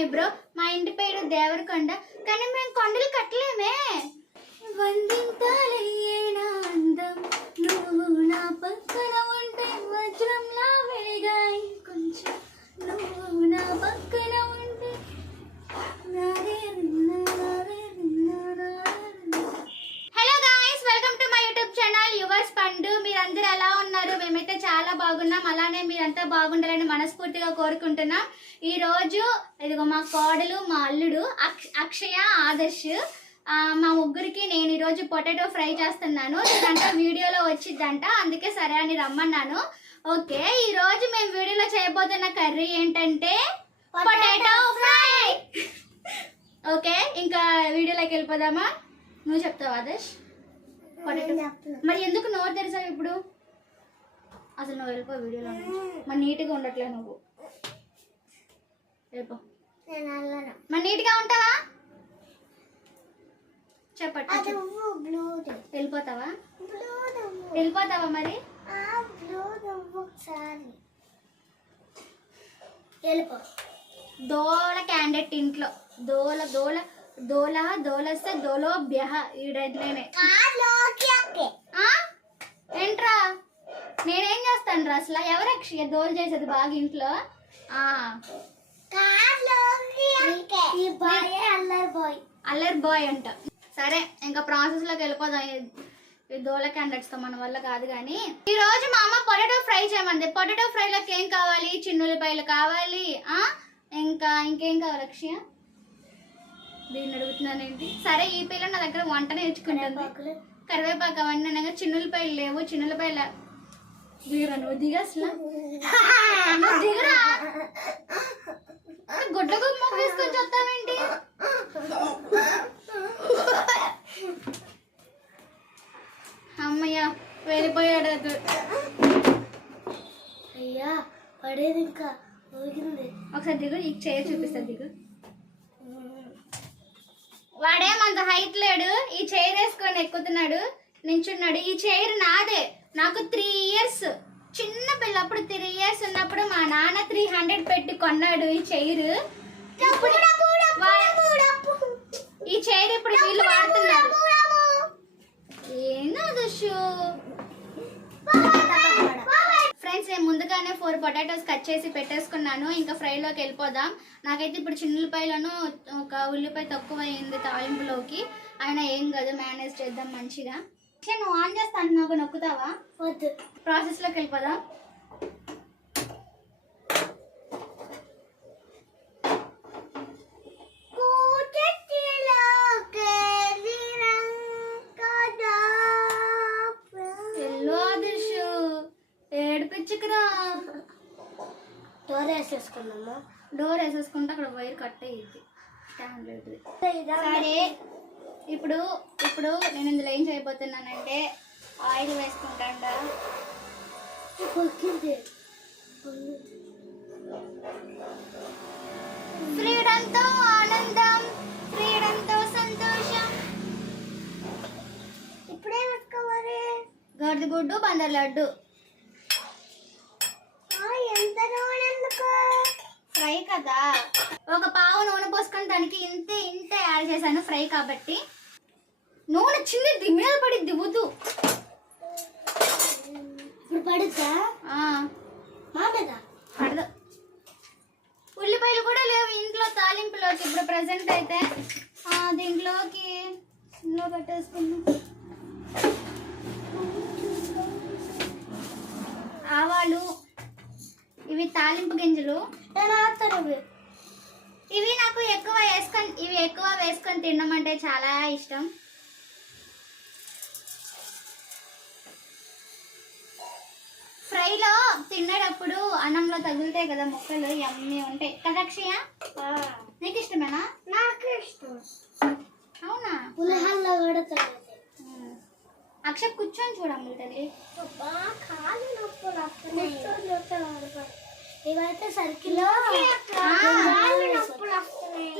My bro. మా ఇంటి పేరు దేవరకొండ, కానీ మేము కొండలు కట్టలేమే. వందింతాలయ్యేనా అందం, నువ్వు నా పక్కన ఉంటే వజ్రంలా వెలిగాయి కొంచెం, నువ్వు నా పక్కన ఉంటే. Hello guys, welcome to my YouTube channel yours పండు. మీరందరూ ఎలా ఉన్నారు? మేమైతే చాలా బాగున్నాం. అలానే మీరంతా బాగుండాలని మనస్ఫూర్తిగా కోరుకుంటున్నాం. ఈ రోజు ఇదిగో మా కోడలు, మా అల్లుడు అక్షయ, ఆదర్శ్, మా ముగ్గురికి నేను ఈరోజు పొటాటో ఫ్రై చేస్తున్నాను. ఇదంతా వీడియోలో వచ్చిద్దంట, అందుకే సరే అని రమ్మన్నాను. ఓకే, ఈరోజు మేము వీడియోలో చేయబోతున్న కర్రీ ఏంటంటే పొటాటో ఫ్రై. ఓకే, ఇంకా వీడియోలోకి వెళ్ళిపోదామా? నువ్వు చెప్తావా ఆదర్శ్? పొటాటో మరి ఎందుకు నోరు తెరిచావు ఇప్పుడు? అసలు నువ్వు వెళ్ళిపో వీడియోలో. మరి నీట్గా ఉండట్లేదు నువ్వు, వెళ్ళిపో. మరి నీట్గా ఉంటావా? చెప్పట్టు. వెళ్ళిపోతావా? వెళ్ళిపోతావా మరి? దోల క్యాండిడేట్ ఇంట్లో దోల దోల దోల దోలస్తే దోలో బ్యహ ఈడనే. ఏంట్రా, నేనేం చేస్తాను రా అసలు? ఎవరు అక్షయ దోలు చేసేది బాగా ఇంట్లో? అల్లరి బాయ్ అంట. సరే, ఇంకా ప్రాసెస్ లోకి వెళ్ళిపోదాం. ఈ దోల క్యాండిడేట్స్ తో మన వల్ల కాదు. కానీ ఈ రోజు మా అమ్మ పొటాటో ఫ్రై చేయమంది. పొటాటో ఫ్రై లోకి ఏం కావాలి? చిన్నులపాయలు కావాలి, ఇంకా ఇంకేం కావాలి అక్షయ? దీన్ని అడుగుతున్నాను ఏంటి? సరే, ఈ పిల్ల నా దగ్గర వంట నేర్చుకుంటుంది. కరివేపాకు అవన్నీ అనగా చిన్నులపాయలు లేవు. చిన్నులపాయలు దిగురా, నువ్వు దిగ అసలు దిగురా. గుడ్ల గుమ్మ వేసుకొని చెప్తావేంటి? అమ్మయ్య వెళ్ళిపోయాడు. అయ్యా పడేది ఇంకా ఒకసారి దిగు, ఈ చైర్ చూపిస్తా, దిగు. వాడేమంత హైట్ లేడు, ఈ చైర్ వేసుకొని ఎక్కుతున్నాడు, నించున్నాడు. ఈ చైర్ నాదే. నాకు 3 years, చిన్న పిల్లప్పుడు 3 years ఉన్నప్పుడు మా నాన్న 300 పెట్టి కొన్నాడు ఈ చైర్. ఈ చైర్ ఇప్పుడు వీళ్ళు వాడుతున్నారు. ఏందో దుషు ఫ్రెండ్స్, నేను ముందుగానే 4 పొటాటోస్ కట్ చేసి పెట్టేసుకున్నాను. ఇంకా ఫ్రైలోకి వెళ్ళిపోదాం. నాకైతే ఇప్పుడు చిన్నులపాయలను ఒక ఉల్లిపాయ తక్కువ అయింది తాలింపులోకి. అయినా ఏం కాదు, మేనేజ్ చేద్దాం మంచిగా. నువ్వు ఆన్ చేస్తా అంటున్నావు, నొక్కుతావా? వద్దు. ప్రాసెస్ లోకి వెళ్ళిపోదాం. ఏడిపించుకురా. డోర్ వేసేసుకున్నాము. డోర్ వేసేసుకుంటే అక్కడ వైర్ కట్ అయ్యింది. సరే, ఇప్పుడు నేను ఇందులో ఏం చేయబోతున్నానంటే ఆయిల్ వేసుకుంటాంట. ఫ్రీడంతో ఆనందం, ఫ్రీడంతో సంతోషం. ఇప్పుడే వేసుకోవాలి. గడ్డి గుడ్డు, బందర్ లడ్డు. ఫ్రై కదా, ఒక పావు నూనె పోసుకొని దానికి ఇంతే యాడ్ చేశాను ఫ్రై కాబట్టి. నూనె చిన్నది మీద పడి దిగుతూ ఇప్పుడు పడుద్దా? పడదు. ఉల్లిపాయలు కూడా లేవు ఇంట్లో తాలింపులోకి. ఇప్పుడు ప్రెసెంట్ అయితే దీంట్లోకి ఇందులో పెట్టేసుకున్నాం. ఆవాలు, ఇవి తాలింపు గింజలు. ఇవి నాకు ఎక్కువ వేసుకొని తినడం అంటే చాలా ఇష్టం. ఫ్రైలో తినేటప్పుడు అన్నంలో తగులుతాయి కదా ముక్కలు, యమ్మీ ఉంటాయి కదా అక్షయ? నీకు ఇష్టమేనా? నాకు ఇష్టం. అవునా? పులిహోరలో కూడా అక్షయ్ కూర్చొని చూడమ్మ తల్లి. ఇవైతే సర్కిల్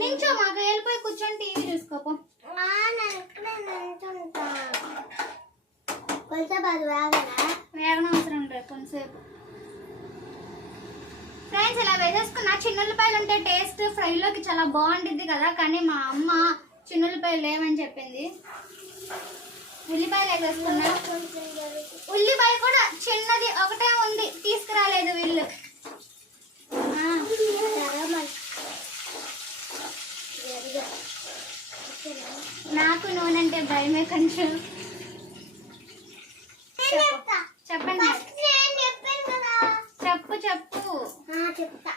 నించో, మాకు వెళ్ళిపోయి కూర్చొని టీవీ చూసుకోపో. కొంచెం అది వేగన అవసరం లేదు, కొంతసేపు. ఫ్రెండ్స్, ఫ్రెండ్స్ ఇలా వేసేసుకున్న చిన్నులపాయలు ఉంటే టేస్ట్ ఫ్రైలోకి చాలా బాగుంటుంది కదా, కానీ మా అమ్మ చిన్నులపాయలు లేవని చెప్పింది. ఉల్లిపాయలు వేసేసుకున్నా. ఉల్లిపాయ కూడా చిన్నది ఒకటే ఉంది, తీసుకురాలేదు వీళ్ళు. నాకు నూనె అంటే భయమే కొంచెం. చెప్పండి, చెప్పు చెప్పు. చెప్తా.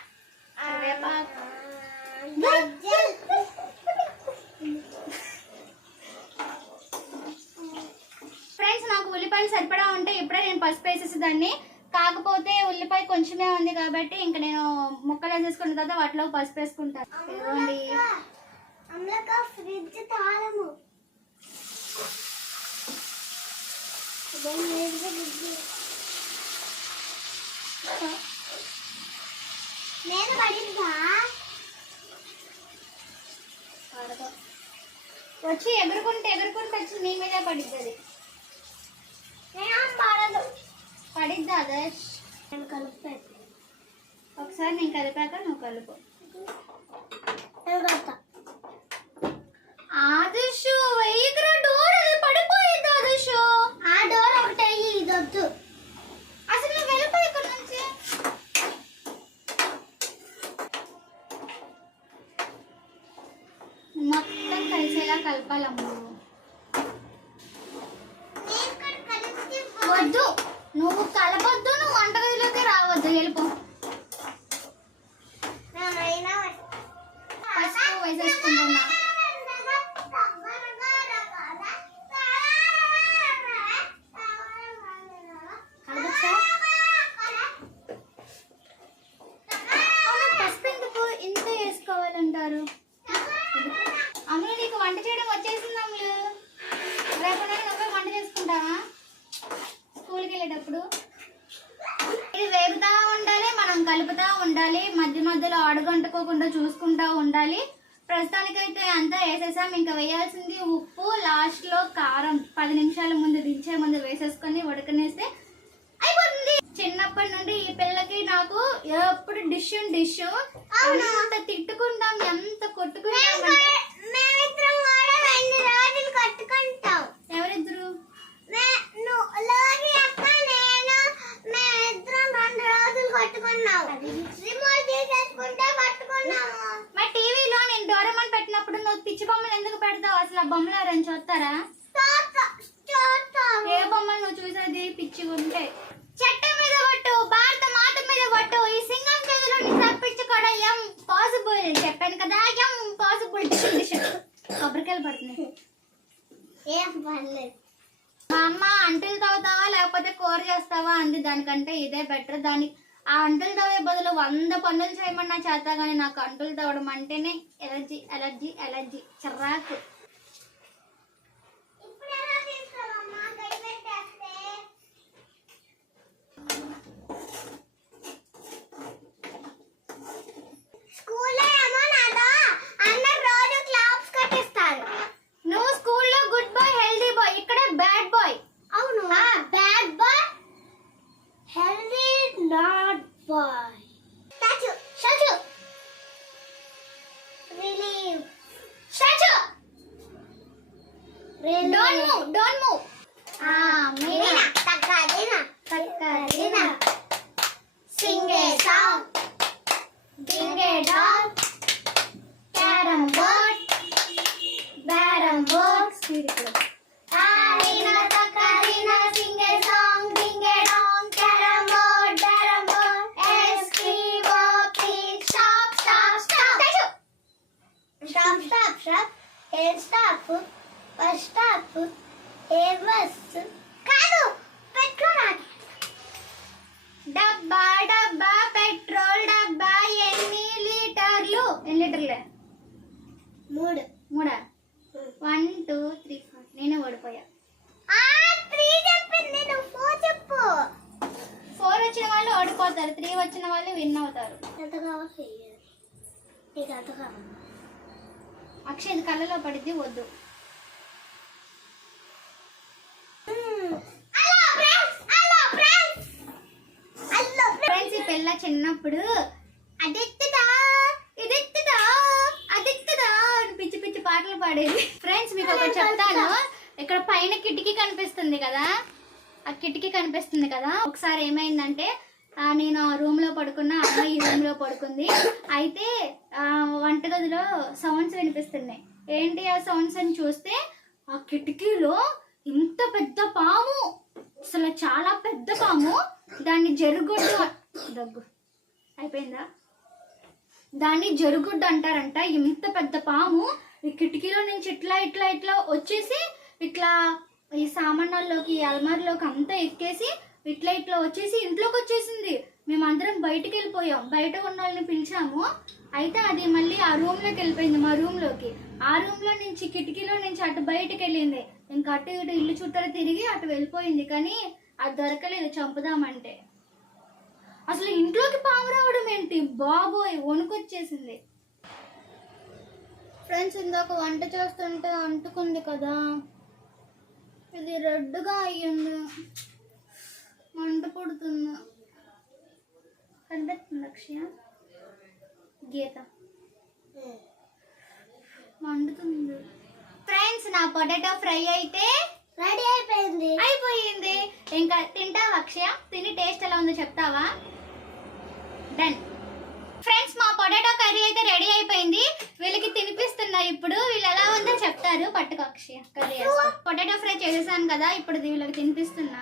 ఫ్రెండ్స్ నాకు ఉల్లిపాయలు సరిపడా ఉంటే ఇప్పుడే నేను పసుపు వేసేసేదాన్ని, కాకపోతే ఉల్లిపాయ కొంచెమే ఉంది కాబట్టి ఇంకా నేను ముక్కలు వేసేసుకున్న తర్వాత వాటిలో పసుపు వేసుకుంటాను. ఇదిగోండి. ఫ్రిడ్జ్ తాళము నేను పడిందా వచ్చి ఎగురుకుంటే వచ్చి నీ మీద పడిద్ది. పడదు. పడిద్దా ఆదర్శ్? నేను కలుపుతాను. ఒకసారి నేను కలిపాక నువ్వు కలుపు. నేను కలుపుతా. ఆదర్శ్ వెయ్యకురా, డోర్ అది పడిపోయింది. ఆదర్శ్ ఆ డోర్ ఒకటే, ఇది వద్దు. అసలు నువ్వు వెళ్ళిపో ఇక్కడ నుంచి. మొత్తం కలిసేలా కలపాలమ్మ. వద్దు, నువ్వు కలపొద్దు, నువ్వు వంటగదిలోకి రావద్దు, వెళ్ళిపో. పసుపు వేసేసుకుంటున్నా. పసుపు ఎందుకు ఇంత వేసుకోవాలంటారు? అమ్ములు నీకు వంట చేయడం వచ్చేసింది అమ్ములు. లేకుండా నువ్వే వంట చేసుకుంటావా స్కూల్కి వెళ్ళేటప్పుడు? ఇది వేగుతా ఉండాలి, మనం కలుపుతా ఉండాలి, మధ్య మధ్యలో అడుగంటుకోకుండా చూసుకుంటా ఉండాలి. ప్రస్తుతానికైతే అంతా వేసేసాం. ఇంకా వేయాల్సింది ఉప్పు, లాస్ట్ లో కారం. 10 నిమిషాల ముందు దించే ముందు వేసేసుకొని ఉడకనేస్తే అయిపోతుంది. చిన్నప్పటి నుండి ఈ పిల్లకి నాకు ఎప్పుడు డిష్ ఎంత తిట్టుకుంటాం, ఎంత కొట్టుకుంటాం. ఎవరిద్దరు? మా టీవీలో నేను డోరేమాన్ పెట్టినప్పుడు నువ్వు పిచ్చి బొమ్మలు ఎందుకు పెడతావు? అసలు ఆ బొమ్మలు ఎవరైనా చూస్తారా? ఏ బొమ్మలు నువ్వు చూసేది పిచ్చిగా ఉంటే? చెట్టు మీద కొట్టు, భారత మాత మీద కొట్టు, ఈ సింగం చేతిలో తప్పించుకోవడం ఎం పాసిబుల్. చెప్పాను కదా, ఎం పాసిబుల్. కొబ్బరికాయలు పడుతున్నాయి. ఏం పర్లేదు. మా అమ్మ అంటులు తవ్వుతావా లేకపోతే కూర చేస్తావా అంది. దానికంటే ఇదే బెటర్. ఆ అంటులు తవ్వే బదులు 100 పనులు చేయమన్నా చేత, కానీ నాకు అంటులు తవ్వడం అంటేనే ఎలర్జీ చిరాకు. నువ్వు స్కూల్లో గుడ్ బాయ్, హెల్దీ బాయ్, ఇక్కడ బ్యాడ్ బాయ్. అవును, bad boy, healthy not boy. షచు రిలీవ్. షచు డోంట్ మూవ్. మీనా తక్కదినా sing a song, ding a dong, carrom board, బ్యారమ్ board. Arina takarina, sing a song, ding a dong, carrom board, S-T-O-P, stop. Stop. Bus stop. A bus. కాదు, petrol. డబ్బా petrol డబ్బా. ఎన్ని లీటర్లు? 3. 1 2 3 4. నేనే ఓడిపోయా. 3 చెప్పింది, నువ్వు 4 చెప్పు. 4 వచ్చిన వాళ్ళు ఓడిపోతారు, 3 వచ్చిన వాళ్ళు విన్ అవుతారు. ఎంత కావాలి నీకు? ఎంత కావాలి? అక్షయ్ ఇది కళ్ళలో పడిద్ది, వద్దు. ఫ్రెండ్స్ ఈ పిల్ల చిన్నప్పుడు పడేది. ఫ్రెండ్స్ మీకు ఒకటి చెప్తాను, ఇక్కడ పైన కిటికీ కనిపిస్తుంది కదా, ఆ కిటికీ కనిపిస్తుంది కదా, ఒకసారి ఏమైందంటే నేను ఆ రూమ్ లో పడుకున్నా, అమ్మ ఈ రూమ్ లో పడుకుంది. అయితే వంటగదిలో సౌండ్స్ వినిపిస్తున్నాయి. ఏంటి ఆ సౌండ్స్ అని చూస్తే ఆ కిటికీలో ఇంత పెద్ద పాము, అసలు చాలా పెద్ద పాము. దాన్ని జరుగుడ్డు దగ్గు అయిపోయిందా, దాన్ని జరుగుడ్డు అంటారంట. ఇంత పెద్ద పాము ఈ కిటికీలో నుంచి ఇట్లా ఇట్లా ఇట్లా వచ్చేసి ఇట్లా ఈ సామాన్లలోకి అల్మార్లోకి అంతా ఎక్కేసి ఇట్లా ఇట్లా వచ్చేసి ఇంట్లోకి వచ్చేసింది. మేమందరం బయటికి వెళ్ళిపోయాం, బయట ఉన్న వాళ్ళని పిలిచాము. అయితే అది మళ్ళీ ఆ రూమ్ లోకి వెళ్ళిపోయింది, మా రూమ్ లోకి. ఆ రూమ్ లో నుంచి కిటికీలో నుంచి అటు బయటకు వెళ్ళింది. ఇంకా అటు ఇటు ఇల్లు చుట్టూ తిరిగి అటు వెళ్ళిపోయింది. కానీ అది దొరకలేదు చంపుదామంటే. అసలు ఇంట్లోకి పాము రావడం ఏంటి బాబోయ్, వణుకొచ్చేసింది. ఫ్రెండ్స్ ఇందాక వంట చేస్తుంటే అంటుకుంది కదా, ఇది రెడ్గా అయ్యింది, మంట పుడుతుంది. కనిపిస్తుంది అక్షయ, గీత మండుతుంది. ఫ్రెండ్స్ నా పొటాటో ఫ్రై అయితే రెడీ అయిపోయింది. ఇంకా తింటావా అక్షయ? తిని టేస్ట్ ఎలా ఉందో చెప్తావా? డన్. ఫ్రెండ్స్ మా పొటాటో కర్రీ అయితే రెడీ అయిపోయింది. వీళ్ళకి తినిపిస్తున్నా. ఇప్పుడు వీళ్ళు ఎలా ఉందో చెప్తారు. పట్టుకో అక్షయ, కర్రీ పొటాటో ఫ్రై చేసేసాను కదా, ఇప్పుడు వీళ్ళకి తినిపిస్తున్నా.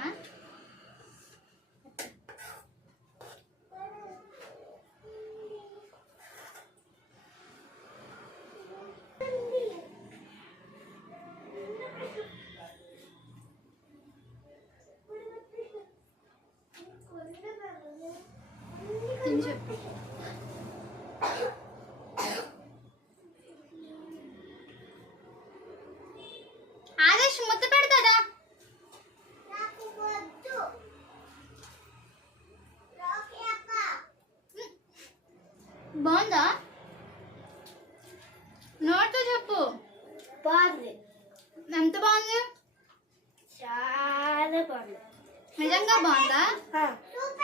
తిని చెప్పు. ఆదేశ్ ముద్ద పెడతాదా? బాగుందా? నోట్తో చెప్పు. బాగుంది, ఎంత బాగుంది? చాలా బాగుంది. నిజంగా బాగుందా?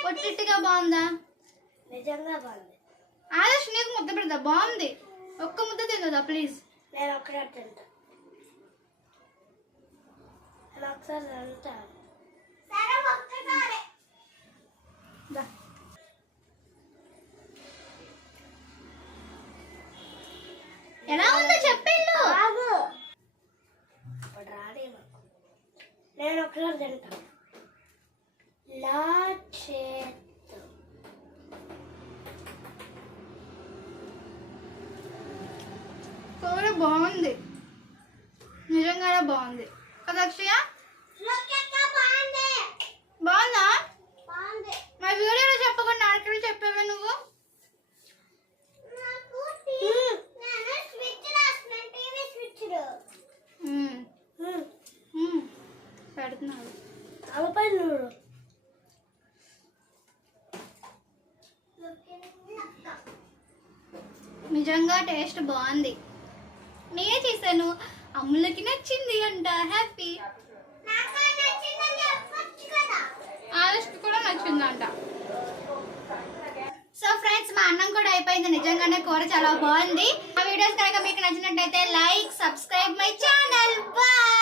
పొట్టిగా బాగుందా? నిజంగా బాగుంది. ఆదేశ్ నీకు ముద్ద పెడతా. బాగుంది, ఒక్క ముద్ద తిందా ప్లీజ్. నేను ఒకటే తింటా, నేను ఒకసారి తింటా. ఎలా ఉందో చెప్పేళ్ళు. ఇప్పుడు రాలేము, నేను ఒకసారి తింటా. లా చేత్తు కూర బాగుంది, నిజంగానే బాగుంది కదా అక్షయ? బాగుందా? మా వీడియోలో చెప్పకుండా అక్కడ చెప్పావే నువ్వు. పెడుతున్నాడు అలపై నూరు. నిజంగా టేస్ట్ బాగుంది. నేనే చేశాను, అమ్ములకి నచ్చింది అంట. హ్యాపీ. ఆదర్శకి కూడా నచ్చిందంట. సో ఫ్రెండ్స్ మా అన్నం కూడా అయిపోయింది. నిజంగానే కూర చాలా బాగుంది. ఆ వీడియోస్ కనుక మీకు నచ్చినట్టయితే like, subscribe my channel. Bye.